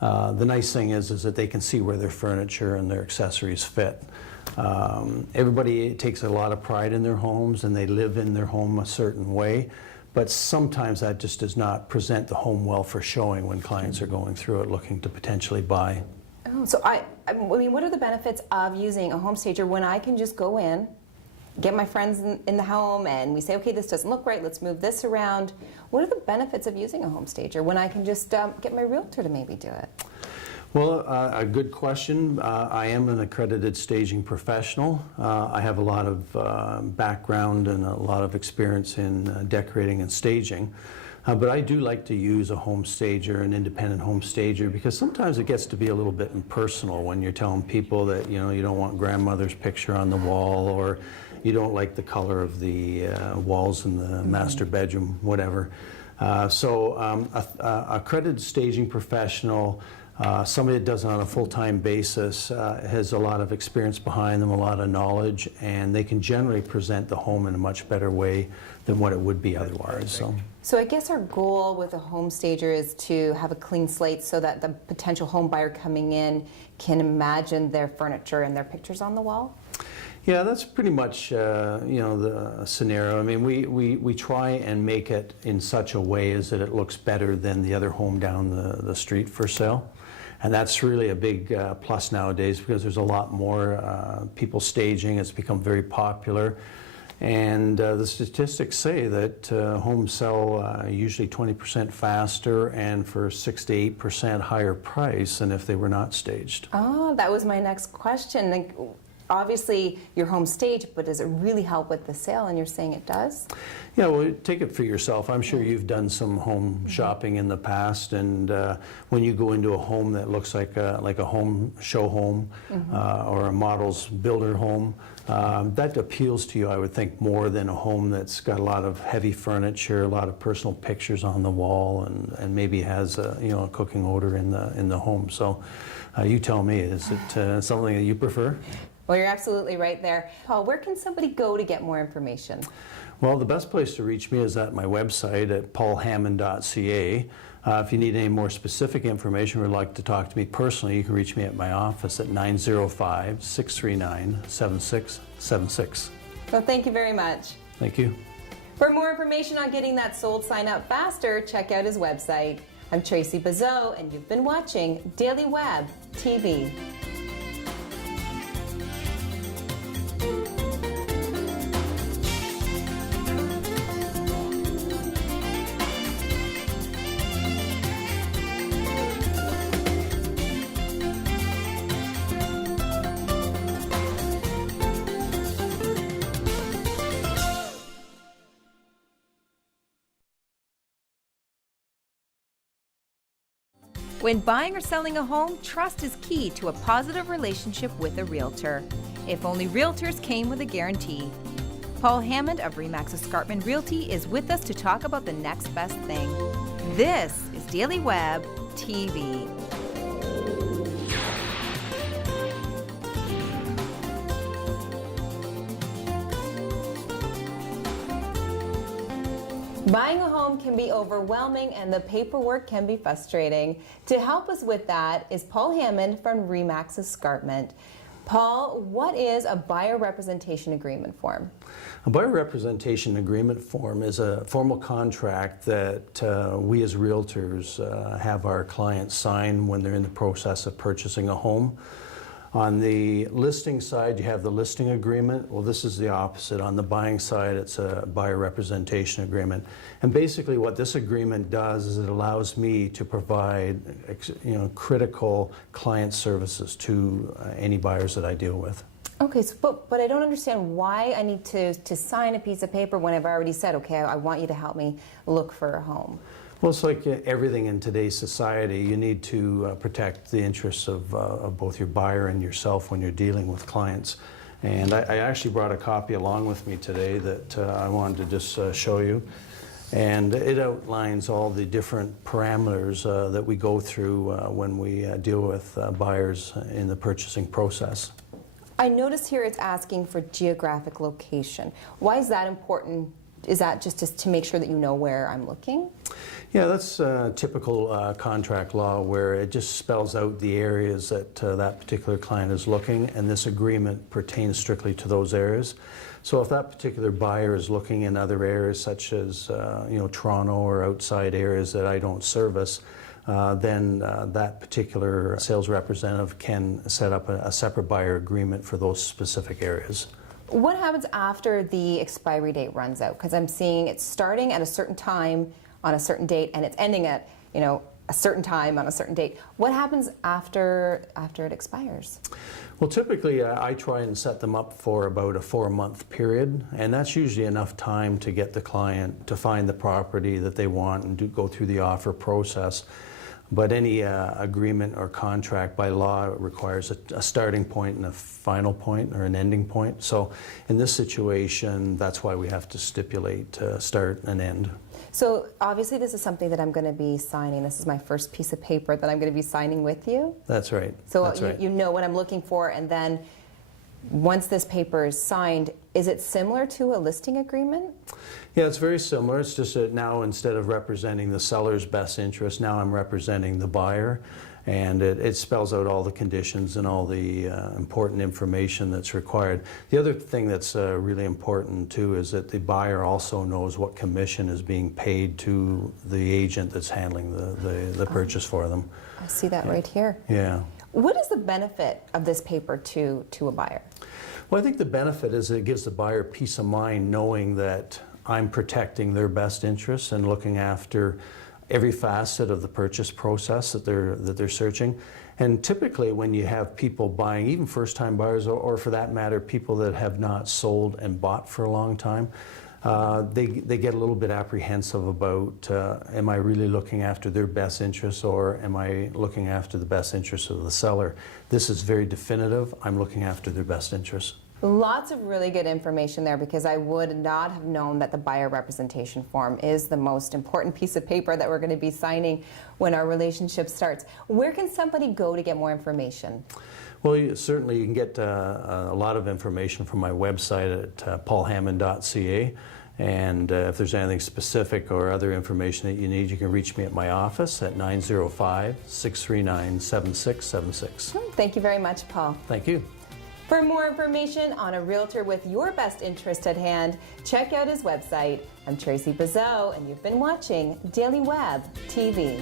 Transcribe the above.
The nice thing is that they can see where their furniture and their accessories fit. Everybody takes a lot of pride in their homes and they live in their home a certain way, but sometimes that just does not present the home well for showing when clients are going through it looking to potentially buy. Oh, so I mean, what are the benefits of using a home stager when I can just go in, get my friends in the home, and we say, okay, this doesn't look right, let's move this around. What are the benefits of using a home stager when I can just get my realtor to maybe do it? Well, a good question. I am an accredited staging professional. I have a lot of background and a lot of experience in decorating and staging. But I do like to use a home stager, an independent home stager, because sometimes it gets to be a little bit impersonal when you're telling people that, you know, you don't want grandmother's picture on the wall, or you don't like the color of the walls in the master bedroom, whatever. A accredited staging professional, somebody that does it on a full-time basis, has a lot of experience behind them, a lot of knowledge, and they can generally present the home in a much better way than what it would be otherwise. So I guess our goal with a home stager is to have a clean slate so that the potential home buyer coming in can imagine their furniture and their pictures on the wall? Yeah, that's pretty much the scenario. I mean, we try and make it in such a way as that it looks better than the other home down the street for sale. And that's really a big plus nowadays, because there's a lot more people staging. It's become very popular. And the statistics say that homes sell usually 20% faster and for 6 to 8% higher price than if they were not staged. Oh, that was my next question. Like, obviously, your home staged, but does it really help with the sale? And you're saying it does? Yeah, well, take it for yourself. I'm sure you've done some home shopping in the past, and when you go into a home that looks like a home show home or a model's builder home, that appeals to you, I would think, more than a home that's got a lot of heavy furniture, a lot of personal pictures on the wall, and maybe has a cooking odor in the home. So, you tell me, is it something that you prefer? Well, you're absolutely right there. Paul, where can somebody go to get more information? Well, the best place to reach me is at my website at paulhammond.ca. If you need any more specific information or would like to talk to me personally, you can reach me at my office at 905-639-7676. Well, thank you very much. Thank you. For more information on getting that sold sign up faster, check out his website. I'm Tracy Bazot, and you've been watching Daily Web TV. When buying or selling a home, trust is key to a positive relationship with a realtor. If only realtors came with a guarantee. Paul Hammond of ReMax Escarpment Realty is with us to talk about the next best thing. This is Daily Web TV. Buying a home can be overwhelming and the paperwork can be frustrating. To help us with that is Paul Hammond from ReMax Escarpment. Paul, what is a buyer representation agreement form? A buyer representation agreement form is a formal contract that we as realtors have our clients sign when they're in the process of purchasing a home. On the listing side, you have the listing agreement. Well, this is the opposite. On the buying side, it's a buyer representation agreement. And basically what this agreement does is it allows me to provide critical client services to any buyers that I deal with. Okay, so, but I don't understand why I need to sign a piece of paper when I've already said, okay, I want you to help me look for a home. Well, it's like everything in today's society. You need to protect the interests of both your buyer and yourself when you're dealing with clients. And I actually brought a copy along with me today that I wanted to just show you. And it outlines all the different parameters that we go through when we deal with buyers in the purchasing process. I notice here it's asking for geographic location. Why is that important Is that just to make sure that you know where I'm looking? Yeah, that's typical contract law where it just spells out the areas that that particular client is looking, and this agreement pertains strictly to those areas. So if that particular buyer is looking in other areas such as Toronto or outside areas that I don't service, then that particular sales representative can set up a separate buyer agreement for those specific areas. What happens after the expiry date runs out? Because I'm seeing it's starting at a certain time on a certain date and it's ending at, a certain time on a certain date. What happens after it expires? Well, typically I try and set them up for about a 4-month period, and that's usually enough time to get the client to find the property that they want and go through the offer process. But any agreement or contract by law requires a starting point and a final point or an ending point. So in this situation, that's why we have to stipulate start and end. So obviously this is something that I'm going to be signing. This is my first piece of paper that I'm going to be signing with you. That's right. So that's right. You know what I'm looking for, and then once this paper is signed, is it similar to a listing agreement? Yeah, it's very similar. It's just that now instead of representing the seller's best interest, now I'm representing the buyer, and it spells out all the conditions and all the important information that's required. The other thing that's really important too is that the buyer also knows what commission is being paid to the agent that's handling the purchase for them. I see that right here. Yeah. What is the benefit of this paper to a buyer? Well, I think the benefit is it gives the buyer peace of mind knowing that I'm protecting their best interests and looking after every facet of the purchase process that they're searching. And typically when you have people buying, even first-time buyers or for that matter, people that have not sold and bought for a long time, they get a little bit apprehensive about, am I really looking after their best interests or am I looking after the best interests of the seller? This is very definitive. I'm looking after their best interests. Lots of really good information there, because I would not have known that the buyer representation form is the most important piece of paper that we're going to be signing when our relationship starts. Where can somebody go to get more information? Well, certainly you can get a lot of information from my website at paulhammond.ca. And if there's anything specific or other information that you need, you can reach me at my office at 905-639-7676. Thank you very much, Paul. Thank you. For more information on a realtor with your best interest at hand, check out his website. I'm Tracy Bizot, and you've been watching Daily Web TV.